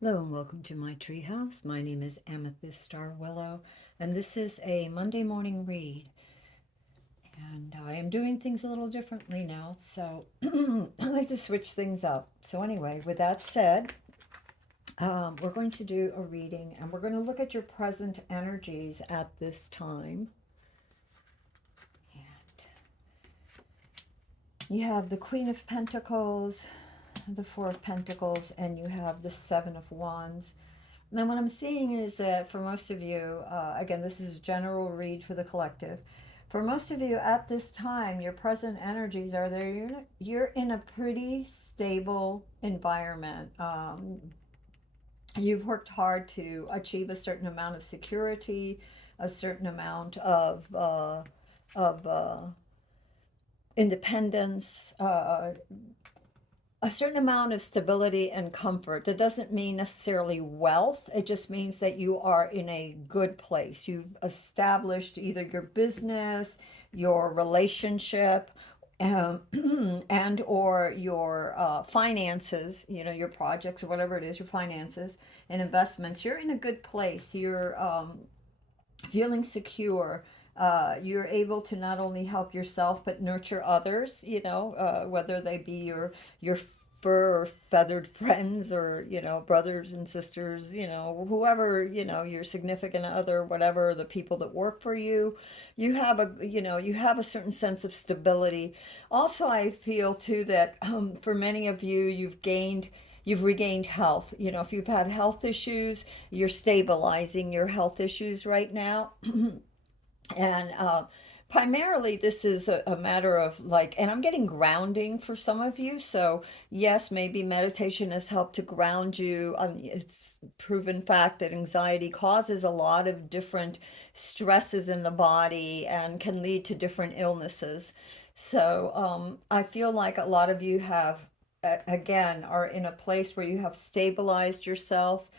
Hello and welcome to my treehouse. My name is Amethyst Star Willow, and this is a Monday morning read. And I am doing things a little differently now, so I like to switch things up. So, anyway, with that said, we're going to do a reading and we're going to look at your present energies at this time. And you have the Queen of Pentacles, the Four of Pentacles, and you have the Seven of Wands. Now, what I'm seeing is that for most of you, again, this is a general read for the collective. For most of you at this time, your present energies are there. You're in a pretty stable environment. You've worked hard to achieve a certain amount of security, a certain amount of independence, a certain amount of stability and comfort. That doesn't mean necessarily wealth. It just means that you are in a good place. You've established either your business, your relationship, um, and or your finances, your projects or whatever it is, your finances and investments. You're in a good place. You're feeling secure. You're able to not only help yourself but nurture others, whether they be your fur or feathered friends, or brothers and sisters, whoever, your significant other, whatever, the people that work for you. You have a certain sense of stability. Also, I feel too that for many of you, you've regained health. If you've had health issues, you're stabilizing your health issues right now. And primarily, this is a matter of like, and I'm getting grounding for some of you. So, yes, maybe meditation has helped to ground you. It's proven fact that anxiety causes a lot of different stresses in the body and can lead to different illnesses. So, I feel like a lot of you have, again, are in a place where you have stabilized yourself,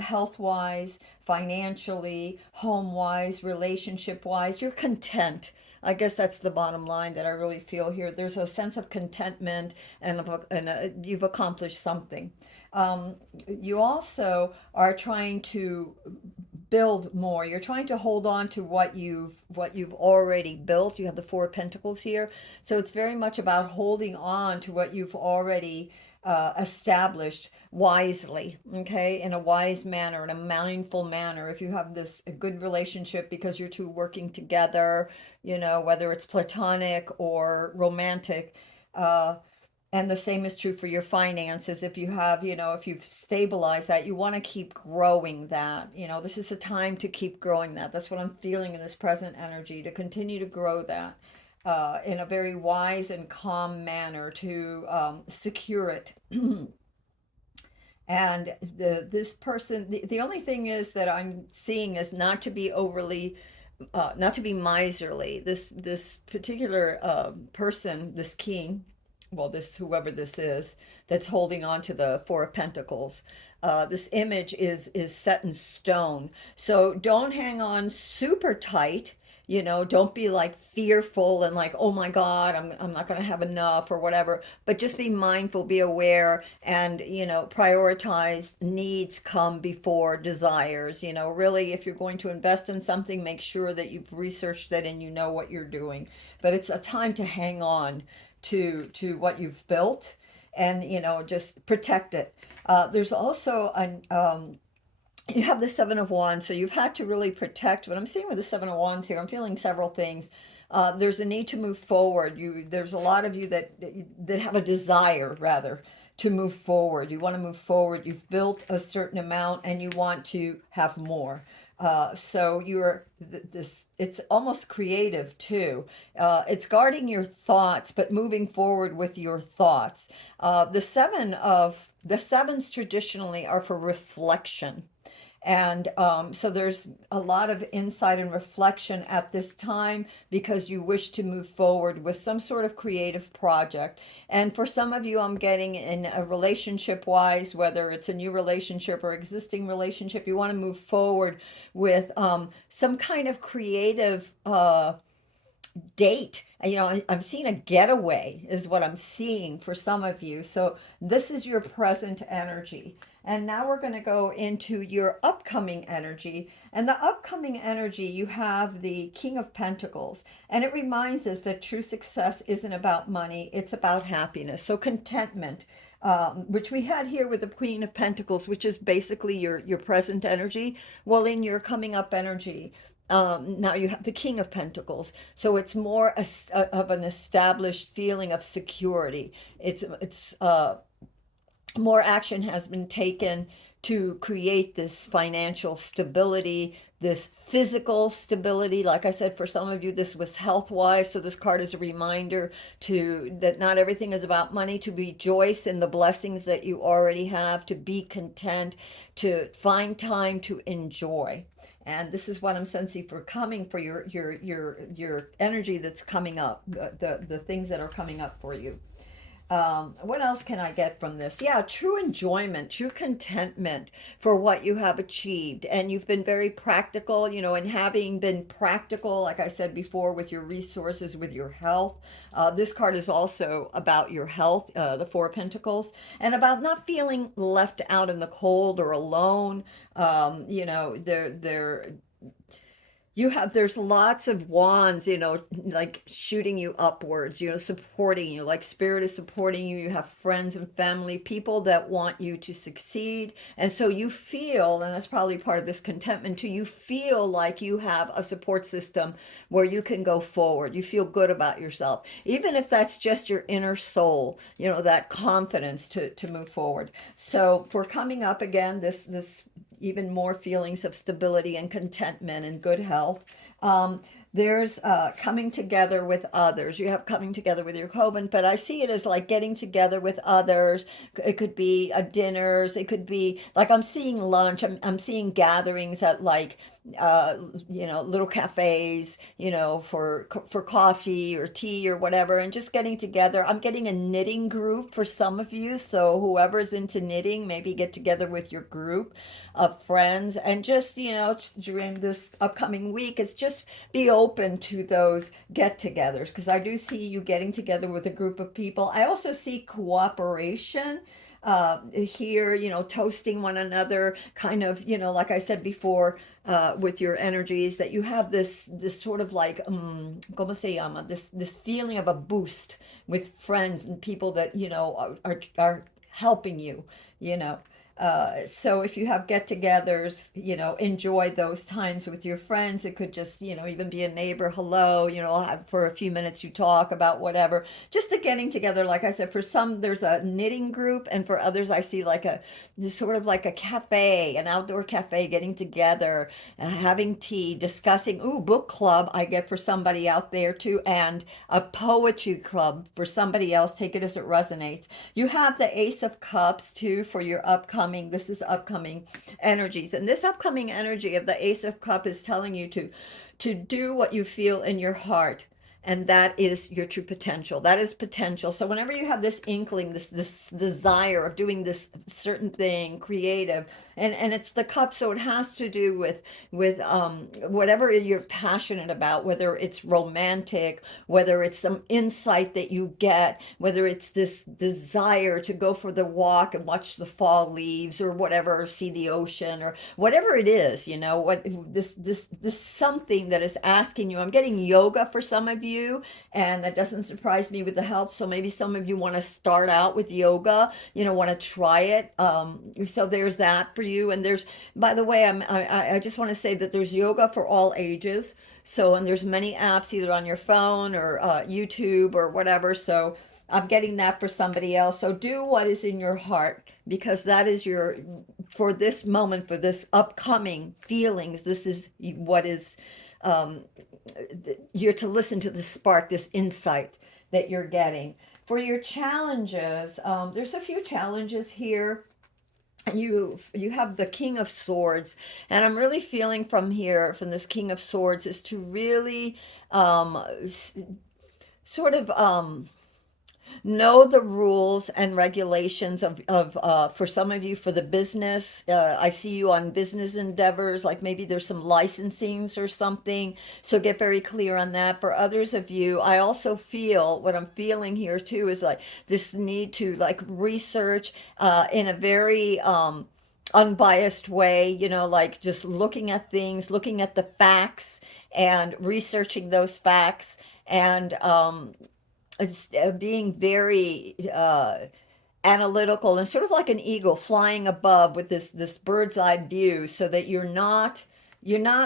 health wise, financially, home wise, relationship wise. You're content. I guess that's the bottom line that I really feel here. There's a sense of contentment, and you've accomplished something. Um, you also are trying to build more. You're trying to hold on to what you've already built. You have the Four of Pentacles here, so it's very much about holding on to what you've already established wisely, okay, in a wise manner, in a mindful manner. If you have this a good relationship because you're two working together, whether it's platonic or romantic, uh, and the same is true for your finances. If you have, if you've stabilized that, you want to keep growing that. This is a time to keep growing that. That's what I'm feeling in this present energy, to continue to grow that in a very wise and calm manner, to secure it. And this person, the only thing is that I'm seeing is not to be overly, not to be miserly. This particular person, this king, well, this whoever this is that's holding on to the Four of Pentacles. This image is set in stone, so don't hang on super tight. Don't be like fearful and like, oh my God, I'm not going to have enough or whatever. But just be mindful, be aware, and prioritize needs come before desires. Really, if you're going to invest in something, make sure that you've researched it and you know what you're doing. But it's a time to hang on to what you've built, and just protect it. There's also an you have the Seven of Wands, so you've had to really protect. What I'm seeing with the Seven of Wands here, I'm feeling several things. There's a need to move forward. There's a lot of you that have a desire, rather, to move forward. You want to move forward. You've built a certain amount, and you want to have more. So you're this. It's almost creative too. It's guarding your thoughts, but moving forward with your thoughts. The sevens traditionally are for reflection, and so there's a lot of insight and reflection at this time because you wish to move forward with some sort of creative project. And for some of you, I'm getting in a relationship wise, whether it's a new relationship or existing relationship, you want to move forward with some kind of creative date. I'm seeing a getaway is what I'm seeing for some of you. So this is your present energy. And now we're going to go into your upcoming energy. And the upcoming energy, you have the King of Pentacles. And it reminds us that true success isn't about money, it's about happiness. So contentment, which we had here with the Queen of Pentacles, which is basically your present energy. Well, in your coming up energy, now you have the King of Pentacles, so it's more of an established feeling of security. It's more action has been taken to create this financial stability, this physical stability. Like I said, for some of you, this was health wise. So this card is a reminder to that not everything is about money, to rejoice in the blessings that you already have, to be content, to find time to enjoy. And this is what I'm sensing for coming for your energy that's coming up, the things that are coming up for you. What else can I get from this? Yeah, true enjoyment, true contentment for what you have achieved. And you've been very practical, and having been practical, like I said before, with your resources, with your health. This card is also about your health, the Four of Pentacles, and about not feeling left out in the cold or alone. They're there's lots of wands, like shooting you upwards, supporting you, like spirit is supporting you. You have friends and family, people that want you to succeed. And so you feel, and that's probably part of this contentment too, you feel like you have a support system where you can go forward. You feel good about yourself, even if that's just your inner soul, that confidence to move forward. So for coming up again, this even more feelings of stability and contentment and good health. There's coming together with others. You have coming together with your coven, but I see it as like getting together with others. It could be dinners. It could be like I'm seeing lunch. I'm seeing gatherings at like little cafes, for coffee or tea or whatever, and just getting together. I'm getting a knitting group for some of you. So whoever's into knitting, maybe get together with your group of friends and just, during this upcoming week, it's just be open to those get-togethers because I do see you getting together with a group of people. I also see cooperation here, toasting one another, kind of, like I said before, with your energies, that you have this sort of like, como se llama, this feeling of a boost with friends and people that, are helping you, you know. So if you have get-togethers, enjoy those times with your friends. It could just, even be a neighbor, hello, for a few minutes you talk about whatever. Just a getting together, like I said, for some there's a knitting group, and for others I see like a sort of like a cafe, an outdoor cafe, getting together, having tea, discussing. Ooh, book club I get for somebody out there too, and a poetry club for somebody else. Take it as it resonates. You have the Ace of Cups too for your upcoming, this is upcoming energies. And this upcoming energy of the Ace of Cup is telling you to do what you feel in your heart. And that is your true potential. That is potential. So whenever you have this inkling, this desire of doing this certain thing, creative, and it's the cup, so it has to do with whatever you're passionate about, whether it's romantic, whether it's some insight that you get, whether it's this desire to go for the walk and watch the fall leaves or whatever, or see the ocean or whatever it is, what this something that is asking you. I'm getting yoga for some of you, and that doesn't surprise me with the health. So maybe some of you want to start out with yoga, want to try it. So there's that for you. And there's, by the way, I just want to say that there's yoga for all ages. So, and there's many apps either on your phone or YouTube or whatever. So I'm getting that for somebody else. So do what is in your heart, because that is for this moment, for this upcoming feelings, this is what is, um, you're to listen to the spark, this insight that you're getting. For your challenges, there's a few challenges here. You have the King of Swords, and I'm really feeling from here, from this King of Swords, is to really sort of Know the rules and regulations of for some of you for the business. I see you on business endeavors, like maybe there's some licensings or something. So get very clear on that. For others of you, I also feel what I'm feeling here too is like this need to like research in a very unbiased way, like just looking at things, looking at the facts and researching those facts and being very analytical and sort of like an eagle flying above with this bird's eye view so that you're not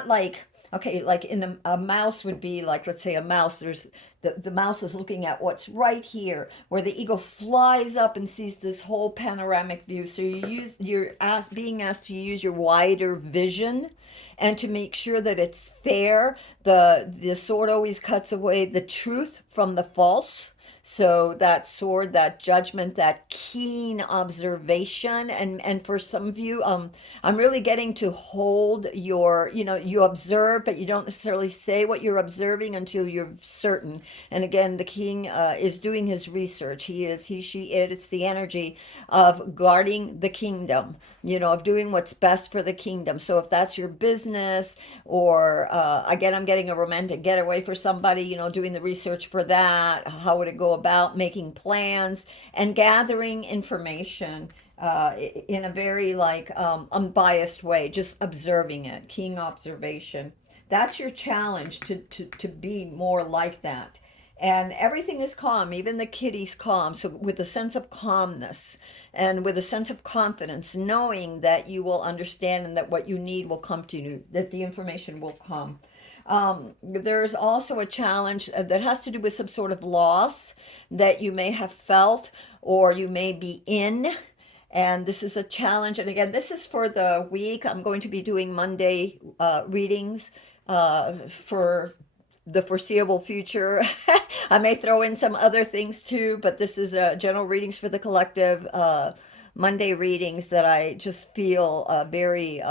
like okay like in a mouse would be like let's say a mouse there's the mouse is looking at what's right here where the eagle flies up and sees this whole panoramic view so being asked to use your wider vision and to make sure that it's fair. The sword always cuts away the truth from the false. So that sword, that judgment, that keen observation, and for some of you, I'm really getting to hold you observe, but you don't necessarily say what you're observing until you're certain. And again, the king is doing his research. He, she, it. It's the energy of guarding the kingdom, of doing what's best for the kingdom. So if that's your business, or again, I'm getting a romantic getaway for somebody, doing the research for that. How would it go about making plans and gathering information in a very like unbiased way, just observing it, keen observation. That's your challenge to be more like that. And everything is calm, even the kitty's calm. So, with a sense of calmness and with a sense of confidence, knowing that you will understand and that what you need will come to you, that the information will come. There's also a challenge that has to do with some sort of loss that you may have felt or you may be in. And this is a challenge. And again, this is for the week. I'm going to be doing Monday readings for the foreseeable future. I may throw in some other things too, but this is general readings for the collective. Monday readings that I just feel very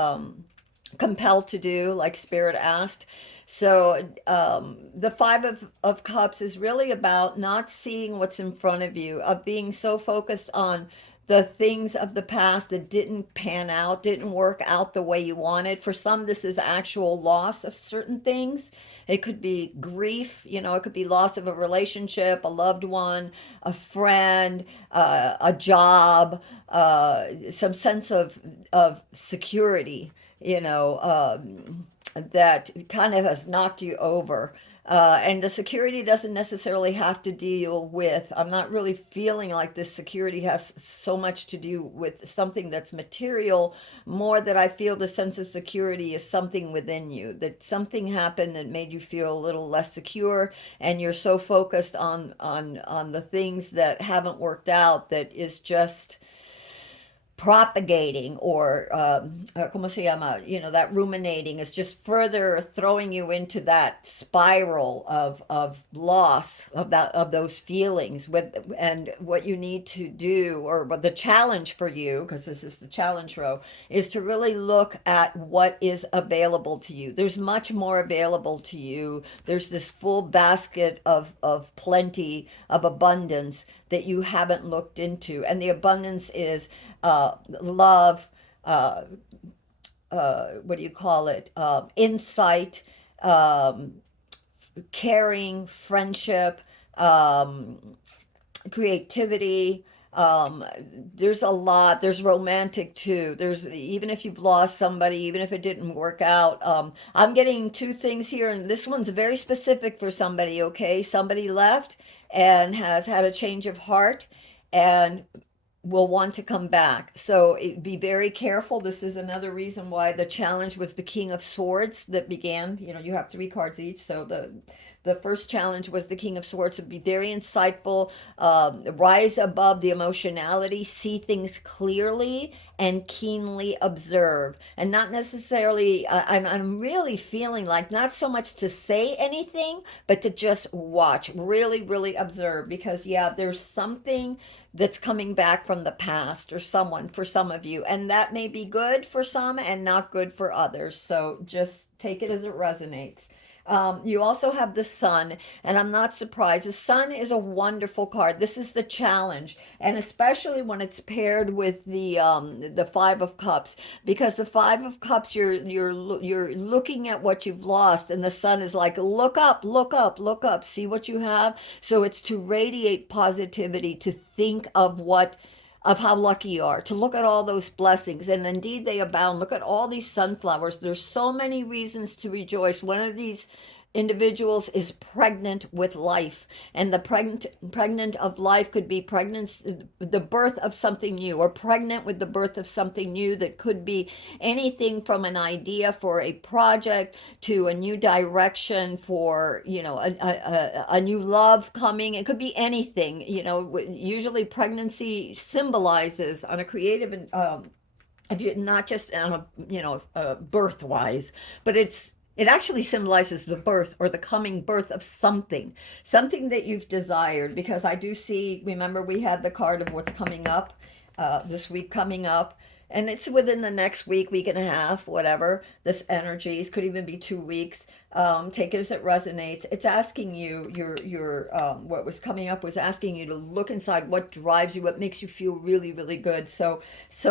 compelled to do, like Spirit asked. So the Five of Cups is really about not seeing what's in front of you, of being so focused on the things of the past that didn't pan out, didn't work out the way you wanted. For some, this is actual loss of certain things. It could be grief, it could be loss of a relationship, a loved one, a friend, a job, some sense of security, that kind of has knocked you over. And the security doesn't necessarily have to deal with, I'm not really feeling like this security has so much to do with something that's material, more that I feel the sense of security is something within you, that something happened that made you feel a little less secure, and you're so focused on the things that haven't worked out that is just propagating or como se llama, that ruminating is just further throwing you into that spiral of loss of those feelings with. And what you need to do, or what the challenge for you, because this is the challenge row, is to really look at what is available to you. There's much more available to you. There's this full basket of plenty, of abundance that you haven't looked into, and the abundance is love, uh, what do you call it? Insight, um, caring, friendship, um, creativity. Um, there's a lot. There's romantic too. There's even if you've lost somebody, even if it didn't work out. I'm getting two things here, and this one's very specific for somebody. Okay, somebody left and has had a change of heart, and will want to come back. So be very careful. This is another reason why the challenge was the King of Swords that began. You have three cards each. So the first challenge was the King of Swords. So be very insightful, rise above the emotionality, see things clearly, and keenly observe. And not necessarily, I'm really feeling like not so much to say anything, but to just watch, really, really observe. Because, yeah, there's something that's coming back from the past, or someone for some of you, and that may be good for some and not good for others, so just take it as it resonates. You also have the sun, and I'm not surprised. The sun is a wonderful card. This is the challenge, and especially when it's paired with the Five of Cups, because the Five of Cups, you're looking at what you've lost, and the sun is like, look up, look up, look up, see what you have. So it's to radiate positivity, to think of how lucky you are, to look at all those blessings, and indeed they abound. Look at all these sunflowers. There's so many reasons to rejoice. One of these individuals is pregnant with life, and the pregnant of life could be pregnancy, the birth of something new, or pregnant with the birth of something new. That could be anything from an idea for a project to a new direction for, a new love coming. It could be anything. Usually pregnancy symbolizes on a creative and if you not just on a, birth wise, but it actually symbolizes the birth or the coming birth of something that you've desired. Because I do see, remember we had the card of what's coming up, this week coming up, and it's within the next week, week and a half, whatever. This energies could even be 2 weeks. Take it as it resonates. It's asking you, what was coming up was asking you to look inside what drives you, what makes you feel really, really good. So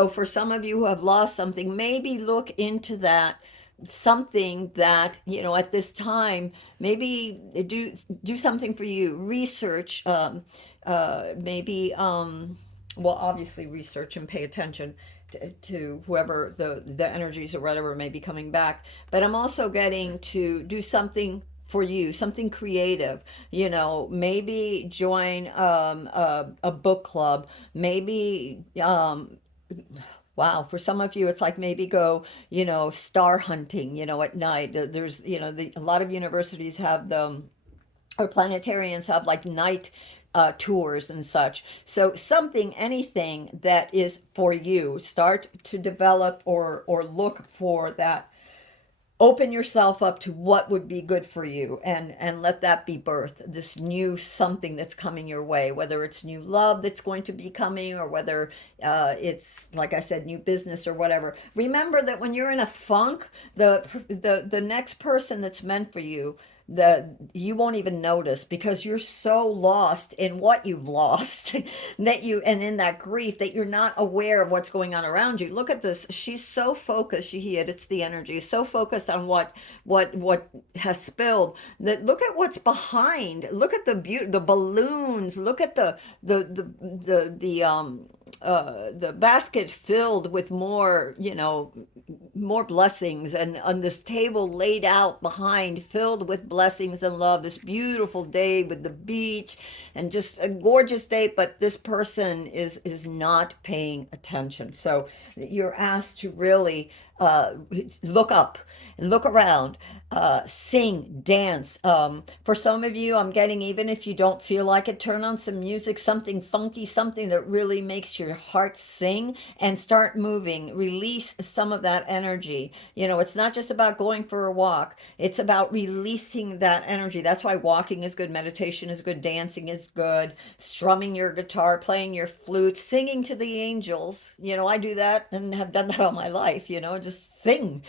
for some of you who have lost something, maybe look into that, something that, at this time, maybe do something for you. Research, maybe, well, obviously research and pay attention to whoever the energies or whatever may be coming back. But I'm also getting to do something for you, something creative. Maybe join a book club. Maybe wow, for some of you, it's like maybe go, star hunting, at night. There's, a lot of universities have them, or planetarians have like night tours and such. So something, anything that is for you, start to develop or look for that. Open yourself up to what would be good for you, and let that be birth, this new something that's coming your way, whether it's new love that's going to be coming, or whether it's, like I said, new business or whatever. Remember that when you're in a funk, the next person that's meant for you, you won't even notice, because you're so lost in what you've lost that you and in that grief, that you're not aware of what's going on around you. Look at this. She's so focused. It's the energy, so focused on what has spilled, that look at what's behind. Look at the balloons. Look at the basket filled with more, more blessings, and on this table laid out behind, filled with blessings and love. This beautiful day with the beach, and just a gorgeous day, but this person is not paying attention. So you're asked to really look up and look around, sing, dance. For some of you, I'm getting, even if you don't feel like it, turn on some music, something funky, something that really makes your heart sing, and start moving. Release some of that energy. It's not just about going for a walk, it's about releasing that energy. That's why walking is good, meditation is good, dancing is good, strumming your guitar, playing your flute, singing to the angels. I do that and have done that all my life, just sing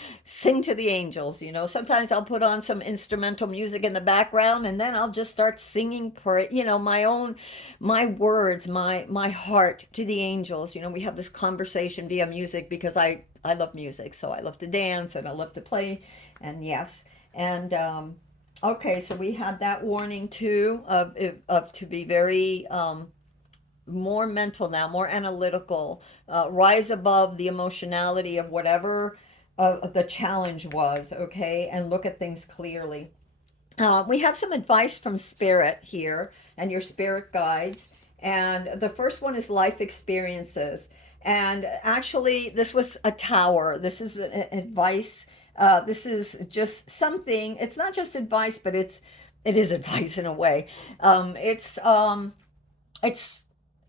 to the angels. Sometimes I'll put on some instrumental music in the background, and then I'll just start singing, my words, my heart to the angels. We have this conversation via music, because I love music, so I love to dance and I love to play. And yes, and okay, so we had that warning too, of to be very more mental now, more analytical, rise above the emotionality of whatever the challenge was, okay, and look at things clearly. We have some advice from Spirit here, and your spirit guides. And the first one is life experiences. And actually, this was a tower. This is advice. This is just something. It's not just advice, but it is advice in a way. It's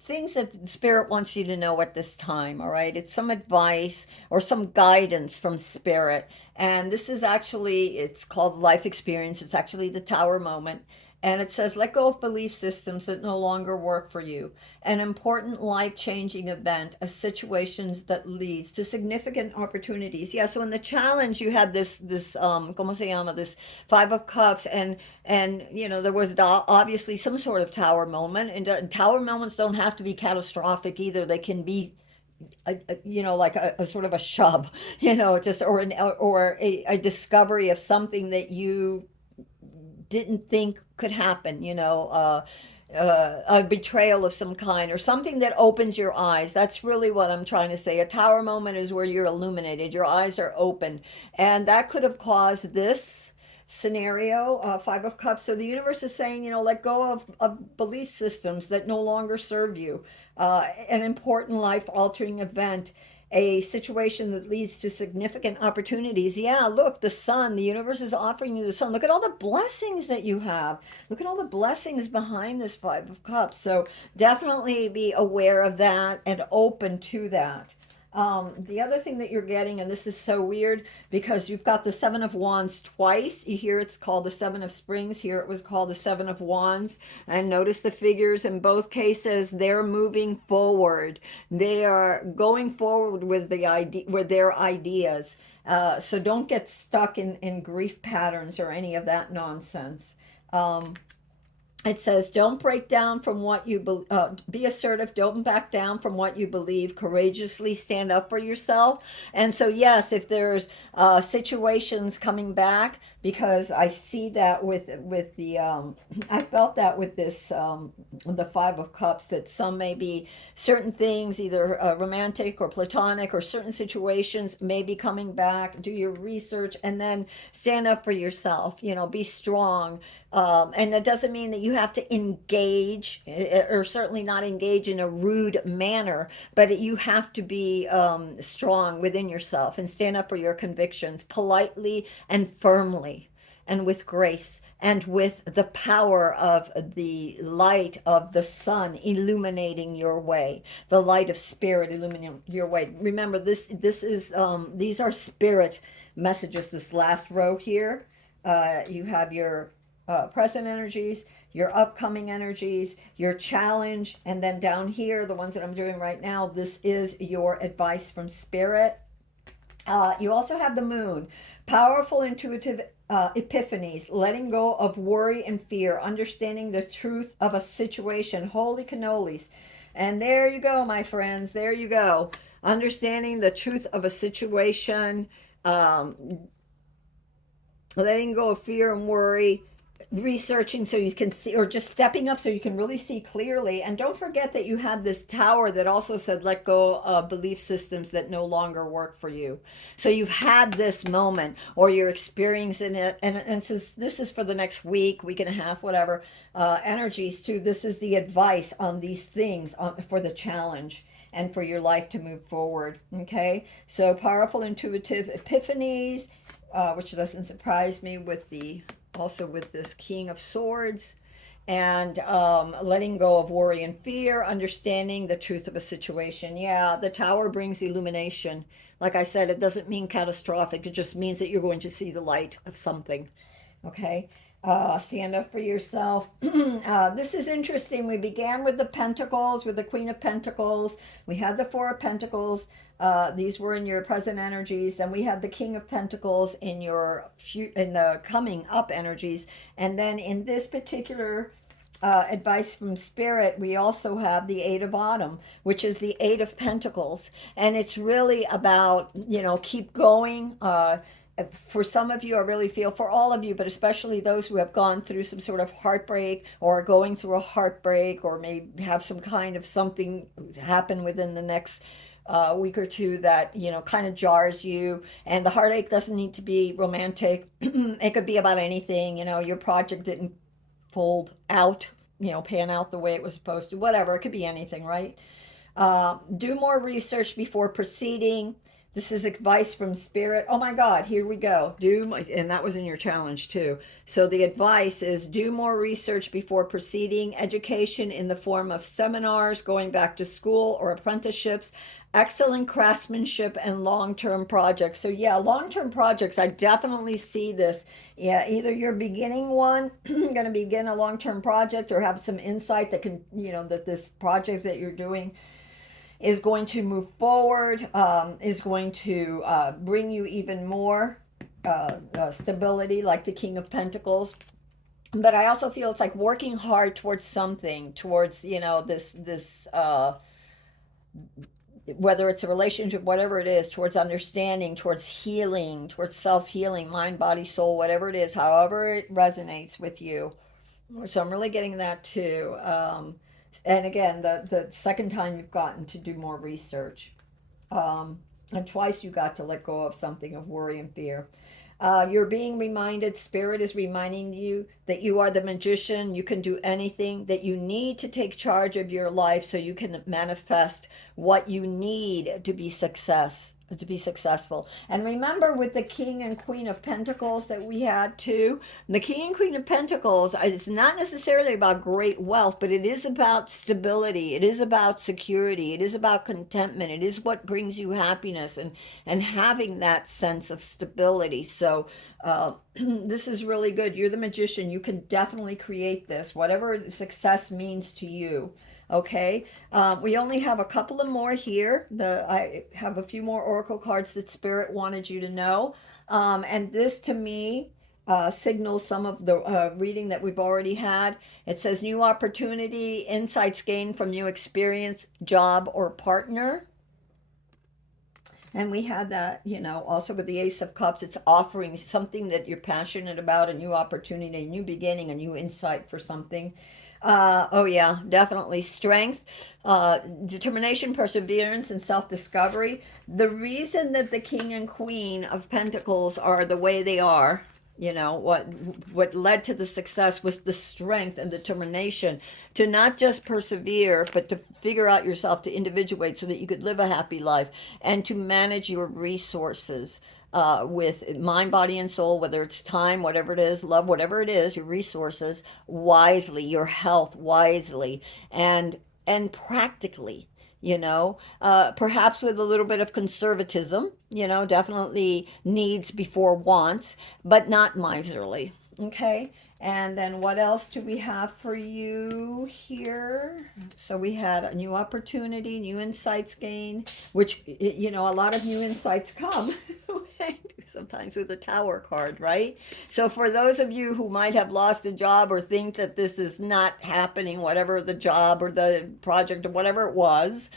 things that Spirit wants you to know at this time, all right? It's some advice or some guidance from Spirit. And this is actually, it's called life experience. It's actually the tower moment. And it says, let go of belief systems that no longer work for you. An important life-changing event, a situations that leads to significant opportunities. Yeah, so in the challenge you had this como se llama, this Five of Cups, and there was obviously some sort of tower moment, and tower moments don't have to be catastrophic either. They can be like a sort of a shove, just or a discovery of something that you didn't think could happen, a betrayal of some kind or something that opens your eyes. That's really what I'm trying to say. A tower moment is where you're illuminated, your eyes are open, and that could have caused this scenario, Five of Cups. So the universe is saying, let go of belief systems that no longer serve you. An important life altering event, a situation that leads to significant opportunities. Yeah, look, the sun, the universe is offering you the sun. Look at all the blessings that you have. Look at all the blessings behind this Five of Cups. So definitely be aware of that and open to that. The other thing that you're getting, and this is so weird because you've got the Seven of Wands twice. You hear it's called the Seven of Springs. Here it was called the Seven of Wands. And notice the figures in both cases, they're moving forward. They are going forward with their ideas. So don't get stuck in grief patterns or any of that nonsense. It says, don't break down from what you be assertive, don't back down from what you believe, courageously stand up for yourself. And so, yes, if there's situations coming back, because I see that with the I felt that with this the Five of Cups, that some may be certain things, either romantic or platonic, or certain situations may be coming back. Do your research and then stand up for yourself. Be strong. And that doesn't mean that you have to engage, or certainly not engage in a rude manner, but you have to be strong within yourself and stand up for your convictions politely and firmly and with grace and with the power of the light of the sun illuminating your way, the light of spirit illuminating your way. Remember, these are spirit messages. This last row here, you have your present energies, your upcoming energies, your challenge, and then down here, the ones that I'm doing right now, this is your advice from spirit. You also have the moon, powerful intuitive epiphanies, letting go of worry and fear, understanding the truth of a situation. Holy cannolis. And there you go, my friends, there you go. Understanding the truth of a situation, letting go of fear and worry, researching so you can see, or just stepping up so you can really see clearly. And don't forget that you had this tower that also said let go of belief systems that no longer work for you. So you've had this moment, or you're experiencing it, and so this is for the next week and a half, whatever, energies too. This is the advice on these things for the challenge and for your life to move forward. Okay, so powerful intuitive epiphanies, which doesn't surprise me with this King of Swords, and letting go of worry and fear, understanding the truth of a situation. Yeah, the tower brings illumination. Like I said, it doesn't mean catastrophic. It just means that you're going to see the light of something. Okay. Stand up for yourself. This is interesting. We began with the Pentacles, with the Queen of Pentacles. We had the Four of Pentacles. These were in your present energies. Then we had the King of Pentacles in the coming up energies. And then in this particular advice from Spirit, we also have the Eight of Autumn, which is the Eight of Pentacles. And it's really about, keep going. For some of you, I really feel, for all of you, but especially those who have gone through some sort of heartbreak, or are going through a heartbreak, or may have some kind of something happen within the next week or two that kind of jars you. And the heartache doesn't need to be romantic. It could be about anything. Your project didn't fold out, pan out the way it was supposed to, whatever. It could be anything, right? Do more research before proceeding. This is advice from Spirit. Oh my God, here we go. And that was in your challenge too. So the advice is do more research before proceeding, education in the form of seminars, going back to school or apprenticeships, excellent craftsmanship, and long-term projects. So yeah, long-term projects, I definitely see this. Yeah, either you're beginning one, going to begin a long-term project, or have some insight that can, that this project that you're doing is going to move forward, is going to bring you even more stability, like the King of Pentacles. But I also feel it's like working hard towards something, towards this whether it's a relationship, whatever it is, towards understanding, towards healing, towards self healing, mind, body, soul, whatever it is, however it resonates with you. So I'm really getting that too. And again, the second time you've gotten to do more research. And twice you got to let go of something of worry and fear. You're being reminded, Spirit is reminding you that you are the magician. You can do anything, that you need to take charge of your life so you can manifest what you need to be successful. And remember with the King and Queen of Pentacles that we had too, the King and Queen of Pentacles is not necessarily about great wealth, but it is about stability. It is about security. It is about contentment. It is what brings you happiness and having that sense of stability. So this is really good. You're the magician. You can definitely create this, whatever success means to you. Okay, we only have a couple of more here. I have a few more oracle cards that Spirit wanted you to know, and this to me signals some of the reading that we've already had. It says new opportunity, insights gained from new experience, job, or partner. And we had that, also with the Ace of Cups, it's offering something that you're passionate about, a new opportunity, a new beginning, a new insight for something. Oh, yeah, definitely. Strength, determination, perseverance, and self discovery. The reason that the King and Queen of Pentacles are the way they are, what led to the success was the strength and determination to not just persevere, but to figure out yourself, to individuate so that you could live a happy life and to manage your resources. With mind, body, and soul, whether it's time, whatever it is, love, whatever it is, your resources wisely, your health wisely, and practically. Perhaps with a little bit of conservatism. Definitely needs before wants, but not miserly. Okay. And then what else do we have for you here? So we had a new opportunity, new insights gained, which, a lot of new insights come sometimes with the Tower card, right? So for those of you who might have lost a job or think that this is not happening, whatever the job or the project or whatever it was,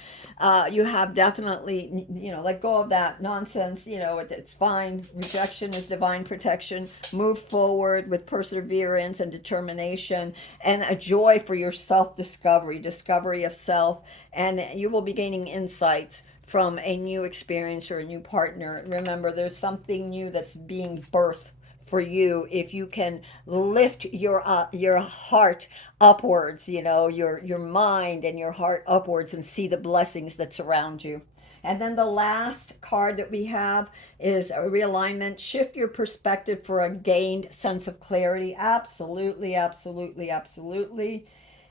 you have definitely, let go of that nonsense. It's fine. Rejection is divine protection. Move forward with perseverance and determination and a joy for your self-discovery, discovery of self, and you will be gaining insights from a new experience or a new partner. Remember, there's something new that's being birthed for you if you can lift your heart upwards, your mind and your heart upwards, and see the blessings that surround you. And then the last card that we have is a realignment. Shift your perspective for a gained sense of clarity. Absolutely, absolutely, absolutely.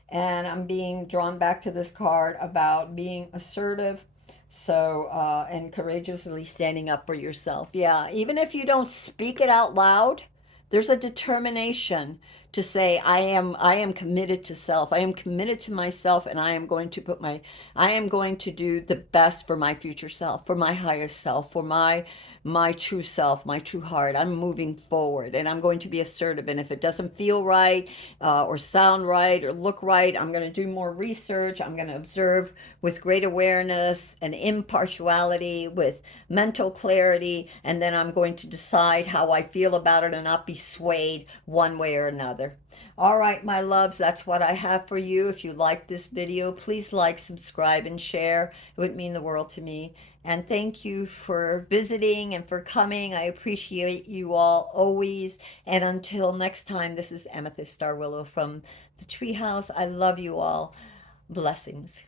And I'm being drawn back to this card about being assertive. So, and courageously standing up for yourself. Yeah, even if you don't speak it out loud, there's a determination to say, I am committed to self. I am committed to myself, and I am going to do the best for my future self, for my highest self, for my true self, my true heart. I'm moving forward, and I'm going to be assertive. And if it doesn't feel right, or sound right, or look right, I'm going to do more research. I'm going to observe with great awareness and impartiality, with mental clarity, and then I'm going to decide how I feel about it and not be swayed one way or another. All right, my loves, that's what I have for you. If you like this video, please like, subscribe, and share. It would mean the world to me. And thank you for visiting and for coming. I appreciate you all always. And until next time, this is Amethyst Starwillow from the Treehouse. I love you all. Blessings.